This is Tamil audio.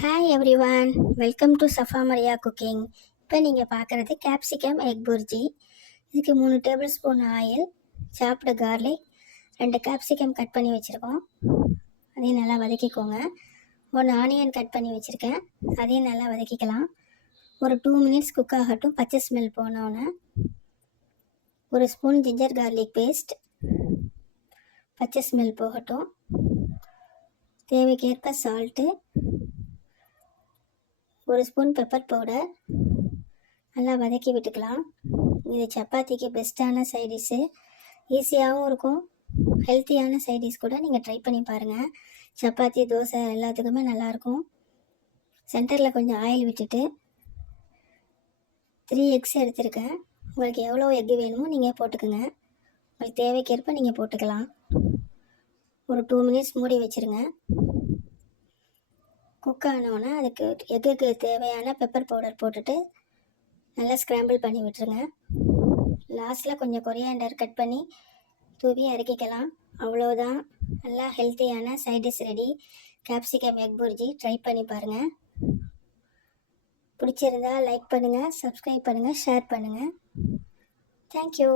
Hi everyone, welcome to Safa Maria cooking. இப்போ நீங்கள் பார்க்குறது கேப்சிகம் எக் புர்ஜி. இதுக்கு 3 டேபிள் ஸ்பூன் ஆயில், சாப்டு கார்லிக், 2 கேப்சிகம் கட் பண்ணி வச்சுருக்கோம், அதையும் நல்லா வதக்கிக்கோங்க. 1 ஆனியன் கட் பண்ணி வச்சுருக்கேன், அதையும் நல்லா வதக்கிக்கலாம். ஒரு 2 மினிட்ஸ் குக் ஆகட்டும். பச்சை ஸ்மெல் போனோன்னே 1 ஸ்பூன் ஜிஞ்சர் கார்லிக் பேஸ்ட், பச்சை ஸ்மெல் போகட்டும். தேவைக்கேற்ப சால்ட்டு, 1 ஸ்பூன் பெப்பர் பவுடர், நல்லா வதக்கி விட்டுக்கலாம். இது சப்பாத்திக்கு பெஸ்ட்டான சைடிஷ்ஷு, ஈஸியாகவும் இருக்கும், ஹெல்த்தியான சைடிஷ் கூட நீங்கள் ட்ரை பண்ணி பாருங்கள். சப்பாத்தி, தோசை எல்லாத்துக்குமே நல்லாயிருக்கும். சென்டரில் கொஞ்சம் ஆயில் விட்டுட்டு 3 எக்ஸ் எடுத்துருக்கேன். உங்களுக்கு எவ்வளோ எக்கு வேணுமோ நீங்கள் போட்டுக்கோங்க, உங்களுக்கு தேவைக்கேற்ப நீங்கள் போட்டுக்கலாம். ஒரு 2 மினிட்ஸ் மூடி வச்சுருங்க. குக் ஆனோன்னா அதுக்கு எக்குக்கு தேவையான பெப்பர் பவுடர் போட்டுட்டு நல்லா ஸ்க்ராம்பிள் பண்ணி விட்டுருங்க. லாஸ்ட்டில் கொஞ்சம் கொரியாண்டர் கட் பண்ணி தூவி இறக்கிக்கலாம். அவ்வளோதான், நல்லா ஹெல்த்தியான side dish ready. Capsicum egg bhurji try பண்ணி பாருங்கள். பிடிச்சிருந்தா லைக் பண்ணுங்கள், சப்ஸ்கிரைப் பண்ணுங்கள், ஷேர் பண்ணுங்கள். தேங்க்யூ.